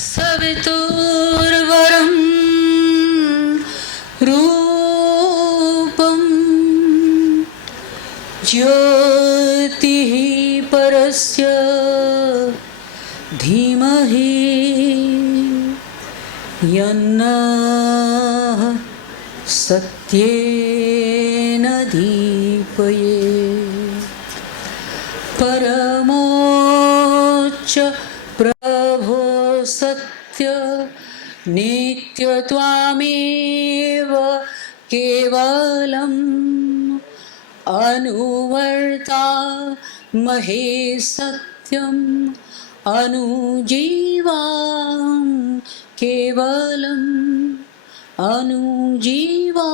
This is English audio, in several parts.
सवितुर्वरं रूपं ज्योतिः परस्य धीमहि यन्नः सत्येन दीपयेत् परमोच्च प्रभो सत्य नित्यत्वामेव केवलम् अनुवर्ता महे सत्यम् अनुजीवां केवलम् अनुजीवां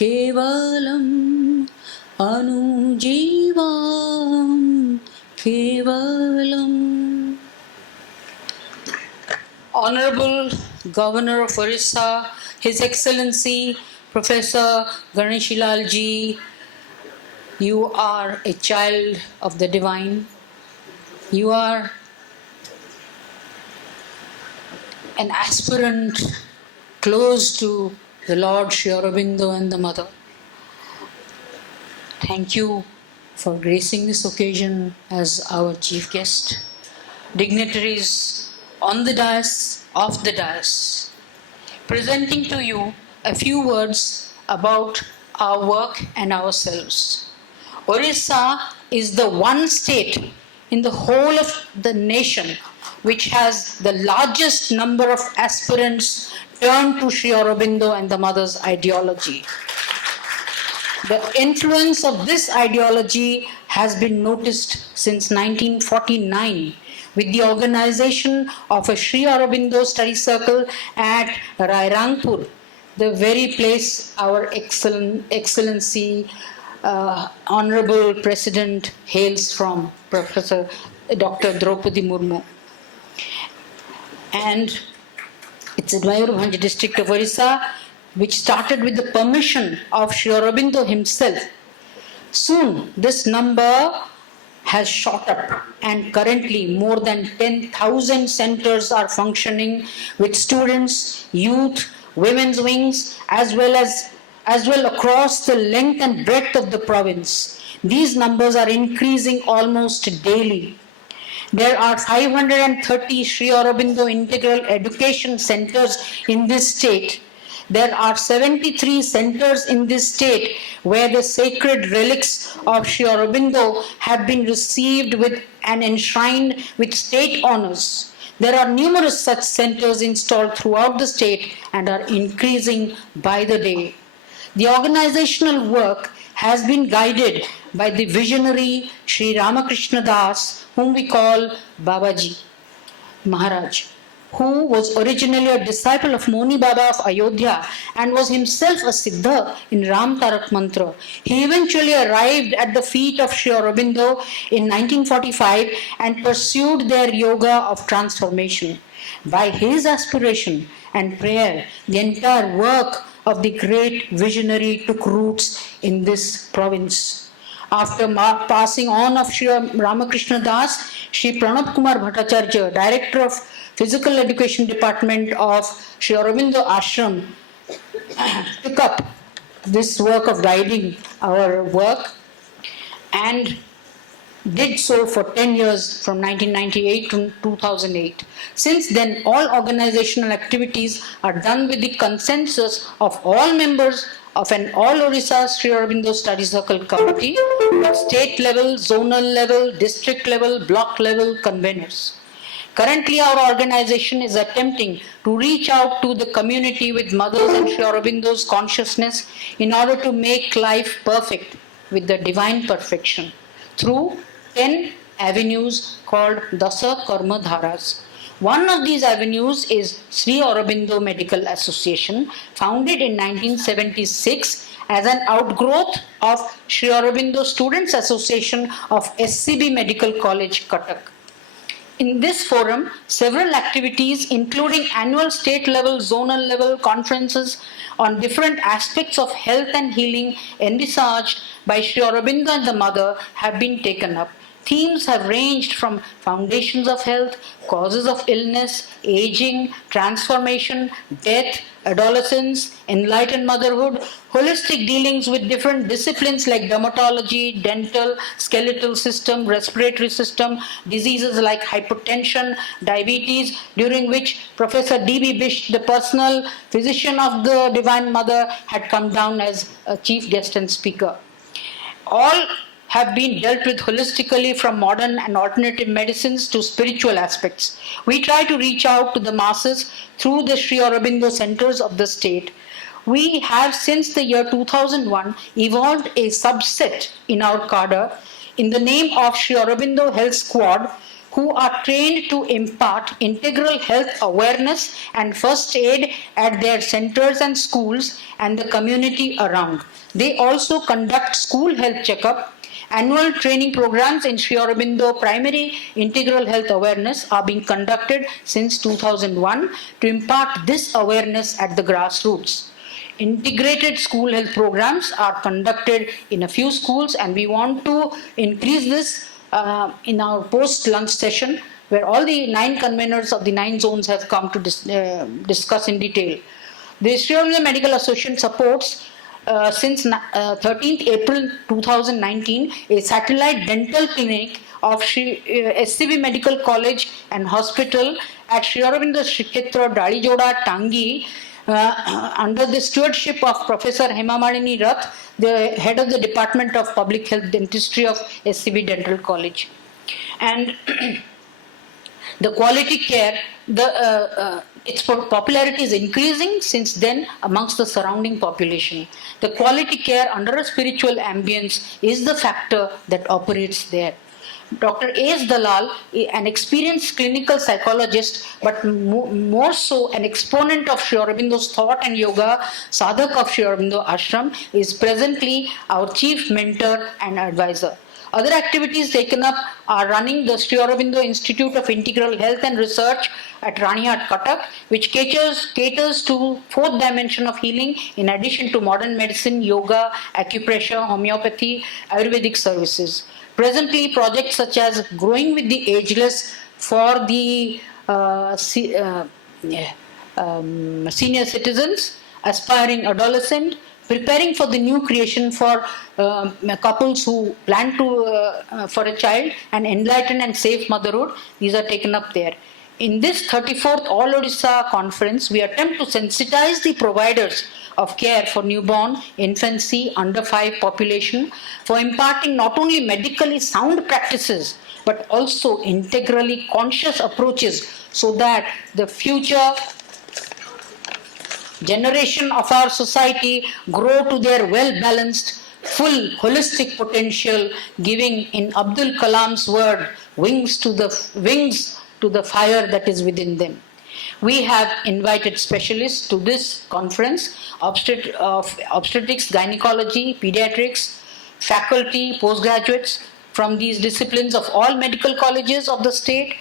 केवलम् अनुजीवां केवलम्. Honorable Governor of Odisha, His Excellency Professor Ganeshi ji, you are a child of the divine. You are an aspirant close to the Lord Sri Aurobindo and the Mother. Thank you for gracing this occasion as our chief guest. Dignitaries on the dais, off the dais, presenting to you a few words about our work and ourselves. Odisha is the one state in the whole of the nation which has the largest number of aspirants turned to Sri Aurobindo and the Mother's ideology. The influence of this ideology has been noticed since 1949 with the organization of a Sri Aurobindo study circle at Rairangpur, the very place our Excellency Honorable President hails from, Professor Dr. Draupadi Murmu. And it's in Mayurbhanj district of Odisha, which started with the permission of Sri Aurobindo himself. Soon this number has shot up, and currently more than 10,000 centers are functioning with students, youth, women's wings, as well across the length and breadth of the province. These numbers are increasing almost daily. There are 530 Sri Aurobindo Integral Education Centers in this state. There are 73 centers in this state where the sacred relics of Sri Aurobindo have been received with and enshrined with state honors. There are numerous such centers installed throughout the state and are increasing by the day. The organizational work has been guided by the visionary Sri Ramakrishna Das, whom we call Babaji Maharaj, who was originally a disciple of Moni Baba of Ayodhya and was himself a Siddha in Ram Tarak Mantra. He eventually arrived at the feet of Sri Aurobindo in 1945 and pursued their yoga of transformation. By his aspiration and prayer, the entire work of the great visionary took roots in this province. After passing on of Sri Ramakrishna Das, Sri Pranab Kumar Bhattacharya, Director of Physical Education Department of Sri Aurobindo Ashram, took up this work of guiding our work and did so for 10 years from 1998 to 2008. Since then, all organizational activities are done with the consensus of all members of an All Odisha Sri Aurobindo Study Circle committee, state level, zonal level, district level, block level conveners. Currently, our organization is attempting to reach out to the community with Mothers and Sri Aurobindo's consciousness in order to make life perfect with the divine perfection through 10 avenues called Dasa Karma Dharas. One of these avenues is Sri Aurobindo Medical Association, founded in 1976 as an outgrowth of Sri Aurobindo Students Association of SCB Medical College, Cuttack. In this forum, several activities including annual state level, zonal level conferences on different aspects of health and healing envisaged by Sri Aurobindo and the Mother have been taken up. Themes have ranged from foundations of health, causes of illness, aging, transformation, death, adolescence, enlightened motherhood, holistic dealings with different disciplines like dermatology, dental, skeletal system, respiratory system, diseases like hypertension, diabetes, during which Professor D.B. Bish, the personal physician of the Divine Mother, had come down as a chief guest and speaker. All have been dealt with holistically, from modern and alternative medicines to spiritual aspects. We try to reach out to the masses through the Sri Aurobindo centers of the state. We have, since the year 2001, evolved a subset in our cadre in the name of Sri Aurobindo Health Squad, who are trained to impart integral health awareness and first aid at their centers and schools and the community around. They also conduct school health checkup. Annual training programs in Sri Aurobindo primary integral health awareness are being conducted since 2001 to impart this awareness at the grassroots. Integrated school health programs are conducted in a few schools, and we want to increase this in our post-lunch session, where all the 9 conveners of the 9 zones have come to discuss in detail. The Sri Aurobindo Medical Association supports since 13th April 2019 a satellite dental clinic of SCB Medical College and Hospital at Sri Aurobindo Shrikshetra Dalijoda Tangi, under the stewardship of Professor Hemamalini Rath, the head of the Department of Public Health Dentistry of SCB Dental College. And the quality care, its popularity is increasing since then amongst the surrounding population. The quality care under a spiritual ambience is the factor that operates there. Dr. A.S. Dalal, an experienced clinical psychologist, but more so an exponent of Sri Aurobindo's thought and yoga, sadhak of Sri Aurobindo Ashram, is presently our chief mentor and advisor. Other activities taken up are running the Sri Aurobindo Institute of Integral Health and Research at Ranihat, Cuttack, which caters to 4th dimension of healing in addition to modern medicine, yoga, acupressure, homeopathy, Ayurvedic services. Presently, projects such as Growing with the Ageless for the senior citizens, Aspiring Adolescent, Preparing for the New Creation for couples who plan to for a child, and Enlightened and Safe Motherhood, these are taken up there. In this 34th All Odisha Conference, we attempt to sensitize the providers of care for newborn, infancy, under 5 population for imparting not only medically sound practices but also integrally conscious approaches, so that the future generation of our society grow to their well-balanced, full, holistic potential, giving, in Abdul Kalam's word, wings to the fire that is within them. We have invited specialists to this conference of obstetrics, gynecology, pediatrics, faculty, postgraduates from these disciplines of all medical colleges of the state,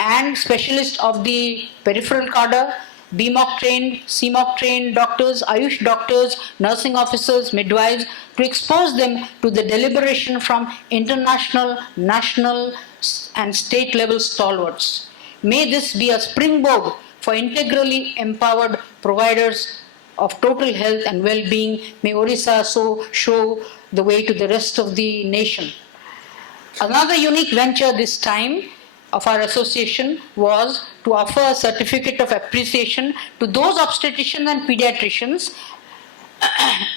and specialists of the peripheral cadre, BMOC trained, CMOC trained doctors, Ayush doctors, nursing officers, midwives, to expose them to the deliberation from international, national and state level stalwarts. May this be a springboard for integrally empowered providers of total health and well-being. May Odisha so show the way to the rest of the nation. Another unique venture this time of our association was to offer a certificate of appreciation to those obstetricians and pediatricians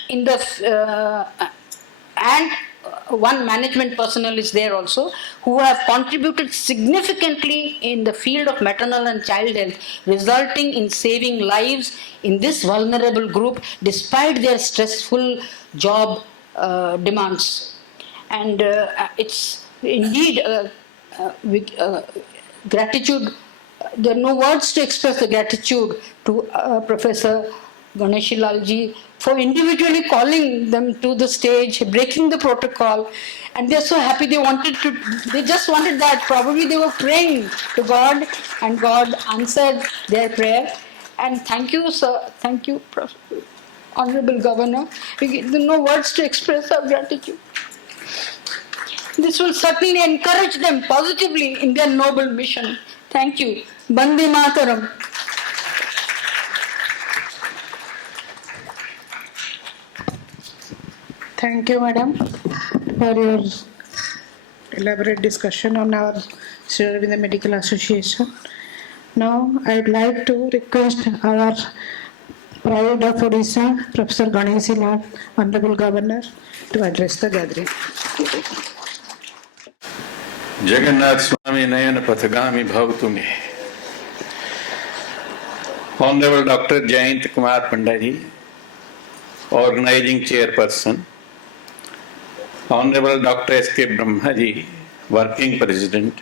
in the and one management personnel is there also, who have contributed significantly in the field of maternal and child health, resulting in saving lives in this vulnerable group despite their stressful job demands. And it's indeed gratitude. There are no words to express the gratitude to Professor Ganeshi Lalji for individually calling them to the stage, breaking the protocol, and they're so happy. They just wanted that. Probably they were praying to God, and God answered their prayer. And thank you, sir. Thank you, Honorable Governor. There are no words to express our gratitude. This will certainly encourage them positively in their noble mission. Thank you. Bande Mataram. Thank you, madam, for your elaborate discussion on our Sri Aurobindo Medical Association. Now, I would like to request our Pride of Odisha, Professor Ganeshi, Honorable Governor, to address the gathering. Jagannath Swami Nayan Pathagami Bhavatu Me. Honorable Dr. Jayant Kumar Pandaji, Organizing Chairperson. Honorable Dr. S.K. Brahmaji, Working President.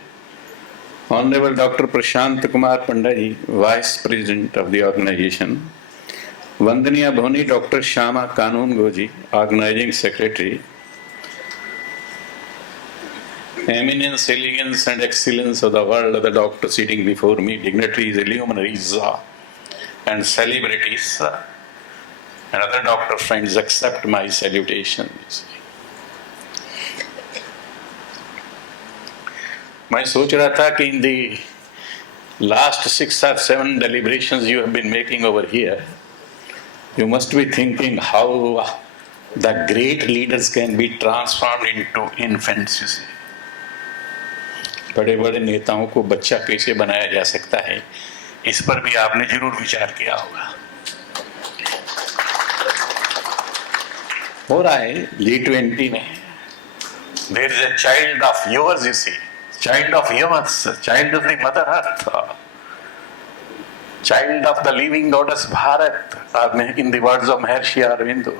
Honorable Dr. Prashant Kumar Pandaji, Vice President of the organization. Vandaniya Bhoni Dr. Shama Kanun Goji, Organizing Secretary. Eminence, elegance and excellence of the world of the doctor sitting before me, dignitaries, luminaries and celebrities and other doctor friends, accept my salutations. मैं सोच रहा था कि in the last 6 or 7 deliberations you have been making over here, you must be thinking how the great leaders can be transformed into infants. You see. बड़े बड़े नेताओं को बच्चा कैसे बनाया जा सकता है, इस पर भी आपने जरूर विचार किया होगा। हो रहा है G20 में, there is a child of yours, you see, child of yours, child of the mother earth, child of the living goddess Bharat, in the words of Maharshi Aurobindo,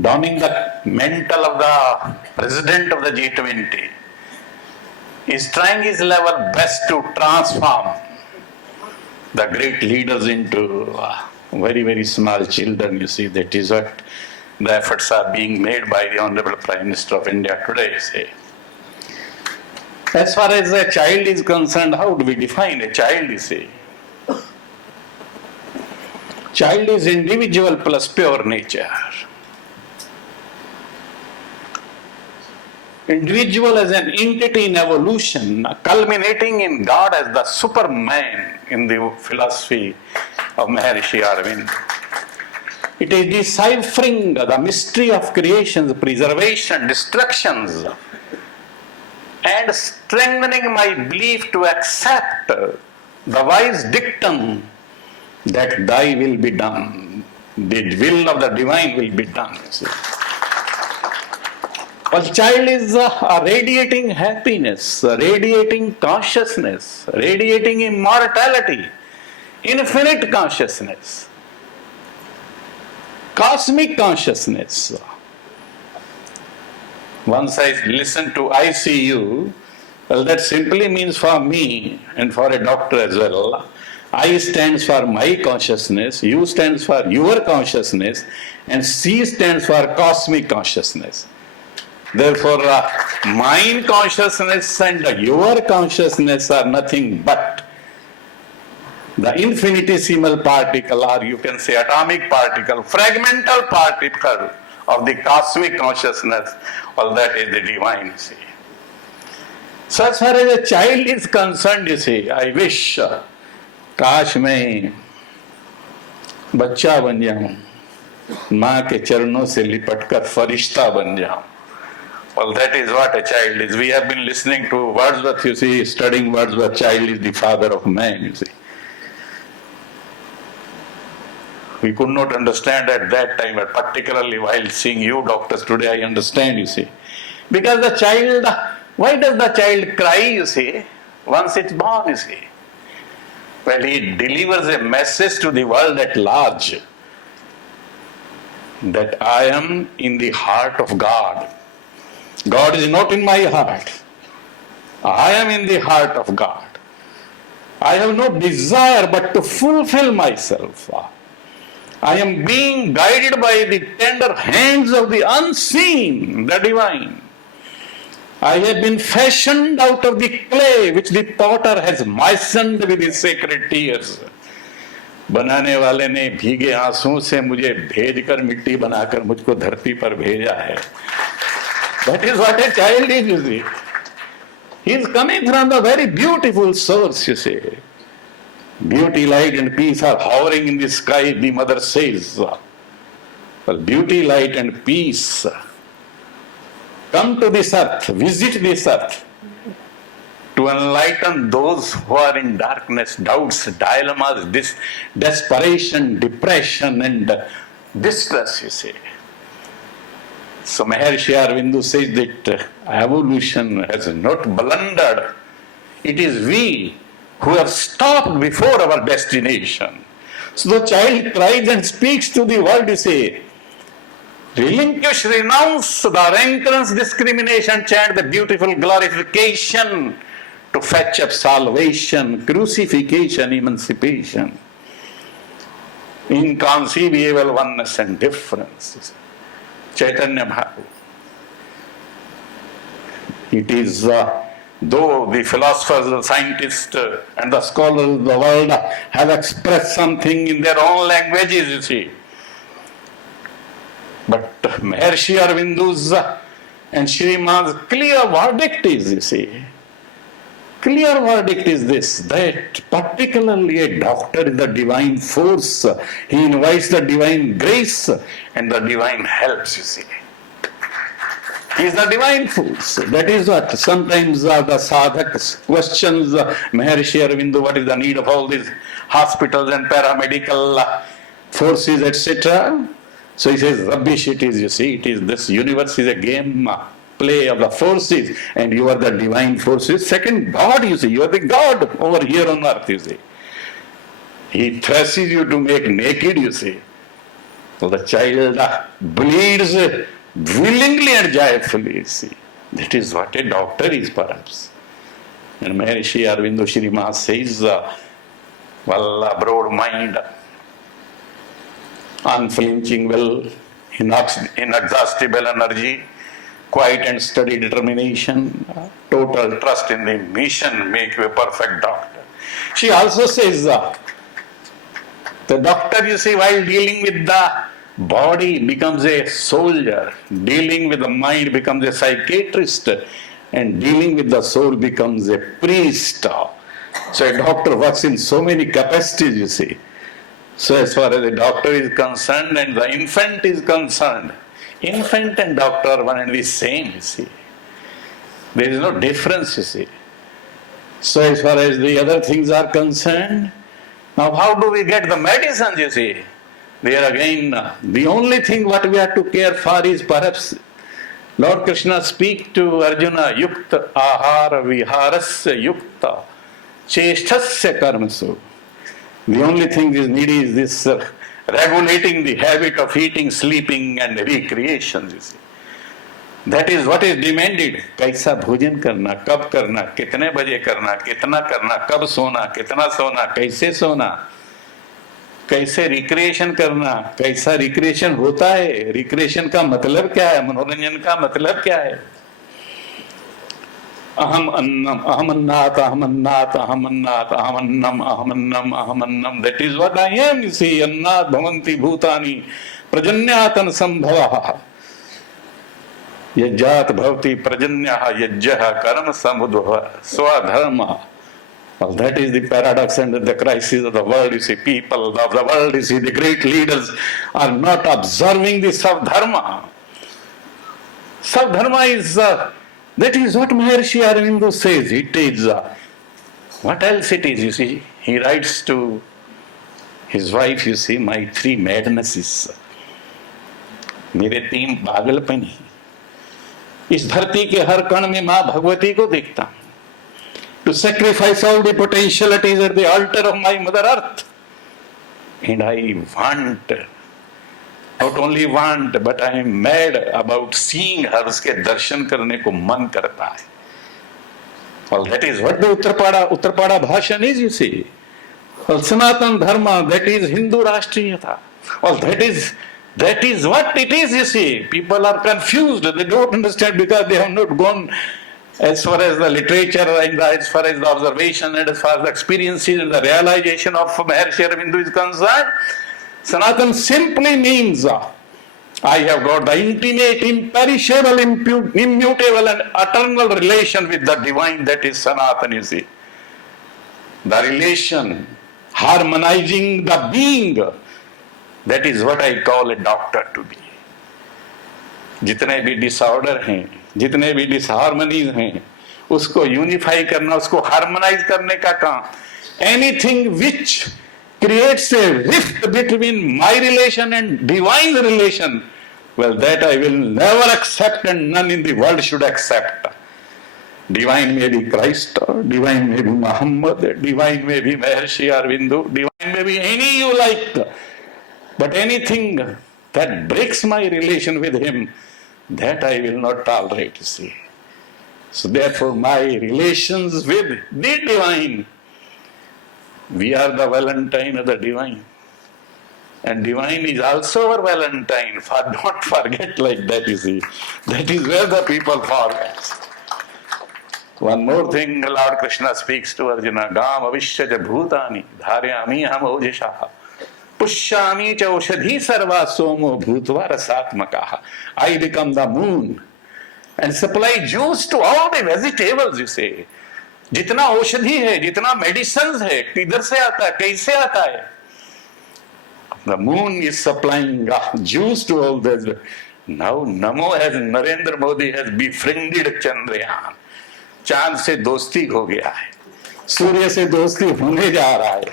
donning the mantle of the president of the G20, is trying his level best to transform the great leaders into very, very small children. You see, that is what the efforts are being made by the Honorable Prime Minister of India today, you see. As far as a child is concerned, how do we define a child, you see? Child is individual plus pure nature. Individual as an entity in evolution, culminating in God as the Superman in the philosophy of Maharshi Aurobindo. It is deciphering the mystery of creations, preservation, destructions, and strengthening my belief to accept the wise dictum that thy will be done, the will of the divine will be done. Well, child is radiating happiness, radiating consciousness, radiating immortality, infinite consciousness, cosmic consciousness. Once I listened to ICU, well, that simply means for me and for a doctor as well. I stands for my consciousness, U stands for your consciousness, and C stands for cosmic consciousness. Therefore, mine consciousness and your consciousness are nothing but the infinitesimal particle, or you can say atomic particle, fragmental particle of the cosmic consciousness. Well, that is the divine, you see. So as far as a child is concerned, you see, I wish, काश मैं बच्चा बन जाऊं, माँ के चरणों से लिपटकर फरिश्ता बन जाऊं. Well, that is what a child is. We have been listening to Wordsworth, you see, studying Wordsworth, child is the father of man, you see. We could not understand at that time, but particularly while seeing you doctors today, I understand, you see. Because the child, why does the child cry, you see, once it's born, you see? Well, he delivers a message to the world at large that I am in the heart of God. God is not in my heart. I am in the heart of God. I have no desire but to fulfill myself. I am being guided by the tender hands of the unseen, the divine. I have been fashioned out of the clay which the potter has moistened with his sacred tears. बनाने वाले ने भीगे आंसुओं से मुझे भेजकर मिट्टी बनाकर मुझको धरती पर भेजा है. That is what a child is, you see. He is coming from the very beautiful source, you see. Beauty, light and peace are hovering in the sky, the mother says. Well, beauty, light and peace come to this earth, visit this earth to enlighten those who are in darkness, doubts, dilemmas, desperation, depression and distress, you see. So Maharshi Aurobindo says that evolution has not blundered. It is we who have stopped before our destination. So the child cries and speaks to the world, you say, relinquish, renounce the rancorous discrimination, chant the beautiful glorification to fetch up salvation, crucifixion, emancipation, inconceivable oneness and difference. Chaitanya Bhavu. It is, though the philosophers, the scientists, and the scholars of the world have expressed something in their own languages, you see. But Maharshi Aurobindo's and Shri Man's clear verdict is, you see, clear verdict is this, that particularly a doctor is the divine force. He invites the divine grace and the divine helps, you see. He is the divine force. That is what sometimes the sadhaks questions Maharshi Aurobindo, what is the need of all these hospitals and paramedical forces, etc. So he says, rubbish it is, you see, it is, this universe is a game play of the forces and you are the divine forces. Second, God, you see, you are the God over here on earth, you see. He threshes you to make naked, you see. So the child bleeds willingly and joyfully, you see. That is what a doctor is, perhaps. And Maharshi Aurobindo Shri says, Valla broad mind, unflinching will, inexhaustible energy, quiet and steady determination, total trust in the mission make you a perfect doctor. She also says, the doctor, you see, while dealing with the body becomes a soldier, dealing with the mind becomes a psychiatrist, and dealing with the soul becomes a priest. So a doctor works in so many capacities, you see. So as far as the doctor is concerned and the infant is concerned, infant and doctor are one and the same, you see. There is no difference, you see. So as far as the other things are concerned, now how do we get the medicines, you see? There again, the only thing what we have to care for is perhaps Lord Krishna speak to Arjuna, yukta ahara viharasya yukta cheshtasya karmasu. The only thing is needy is this regulating the habit of eating, sleeping and recreation, you see. That is what is demanded. कैसा भोजन करना, कब करना, कितने बजे करना, कितना करना, कब सोना, कितना सोना, कैसे सोना, कैसे रिक्रिएशन करना, कैसा रिक्रिएशन होता है, रिक्रिएशन का मतलब क्या है, मनोरंजन का मतलब क्या है. Aham annam, aham annat, aham annat, aham annat, aham annam, aham annam, aham annam. That is what I am, you see. Annat bhavanti bhutani prajanyatan sambhavaha. Yajjat bhavati prajanyaha yajjaha karma samudhava swadharma. Well, that is the paradox and the crisis of the world. You see, people of the world, you see, the great leaders are not observing the Savdharma. Savdharma is, that is what Maharshi Aurobindo says. It is, what else it is, you see. He writes to his wife, you see, my three madnesses. मेरे तीन पागलपन ही. इस धरती के हर कण में माँ भगवती को देखता हूँ. To sacrifice all the potentialities at the altar of my mother earth. And I want, not only want, but I am mad about seeing her. उसके दर्शन करने को मन करता है. Well, that is what the Uttarpada Bhashan is, you see. Well, Sanatan Dharma, that is Hindu Rashtriyata. Well, that is what it is, you see. People are confused. They don't understand because they have not gone as far as the literature and as far as the observation and as far as the experiences and the realization of Maharshi Aurobindo is concerned. Sanatan simply means I have got the intimate, imperishable, immutable and eternal relation with the divine, that is Sanatana, you see. The relation, harmonizing the being, that is what I call a doctor to be. जितने भी disorder हैं, जितने भी डिसहार्मनीज हैं, उसको unify करना, उसको harmonise करने का काम. Anything which creates a rift between my relation and divine relation, well, that I will never accept and none in the world should accept. Divine may be Christ, divine may be Muhammad, divine may be Maharshi Aurobindo, divine may be any you like, but anything that breaks my relation with him, that I will not tolerate, you see. So therefore my relations with the divine, we are the Valentine of the divine. And divine is also our Valentine. Don't forget like that, you see. That is where the people forget. One more thing, Lord Krishna speaks to Arjuna. Gam avishyaja bhutani dharyami ham Odisha. Pushyami cha oshadhi sarva somo bhutva rasatmakaha. I become the moon and supply juice to all the vegetables, you say. जितना औषधि है, जितना medicines है, किधर से आता है, कैसे आता है? The moon is supplying juice to all this. Now Narendra Modi has befriended Chandrayaan. चांद से दोस्ती हो गया है, सूर्य से दोस्ती होने जा रहा है.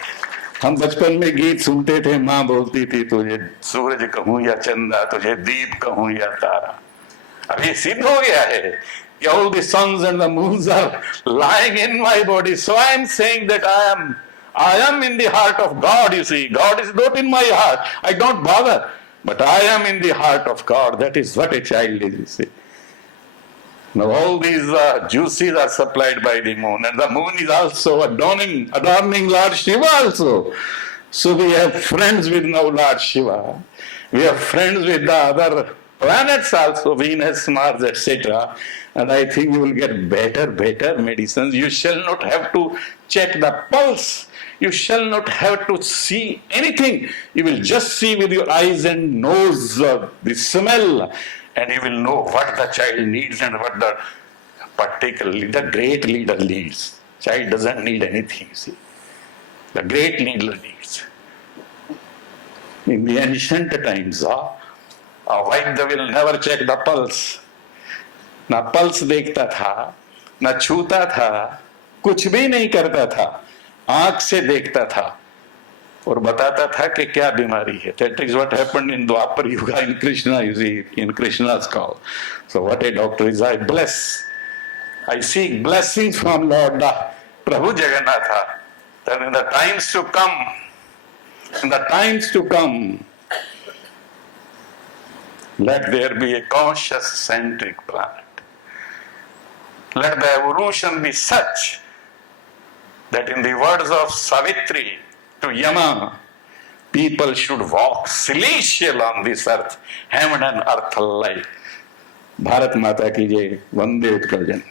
हम बचपन में गीत सुनते थे, माँ बोलती थी तुझे सूरज कहूँ या चंदा, तुझे दीप कहूँ या तारा. अभी सिद्ध हो गया है. All the suns and the moons are lying in my body. So I am saying that I am in the heart of God, you see. God is not in my heart. I don't bother. But I am in the heart of God. That is what a child is, you see. Now all these juices are supplied by the moon. And the moon is also adorning Lord Shiva also. So we have friends with now Lord Shiva. We have friends with the other planets also, Venus, Mars, etc. And I think you will get better medicines. You shall not have to check the pulse. You shall not have to see anything. You will just see with your eyes and nose the smell, and you will know what the child needs and what the the great leader needs. Child doesn't need anything, see. The great leader needs. In the ancient times, a Vaidya will never check the pulse. ना pulse देखता था, ना छूता था, कुछ भी नहीं करता था, आंख से देखता था और बताता था कि क्या बीमारी है. That is what happened in Dwapar Yuga in Krishna, you see, in Krishna's call. So what a doctor is. I bless. I seek blessings from Lord Prabhu Jagannatha, that in the times to come, let there be a conscious centric planet. Let the evolution be such that in the words of Savitri to Yama, people should walk celestial on this earth, heaven and earth alike. Bharat Mata ki jai, Vande Utkal Janani.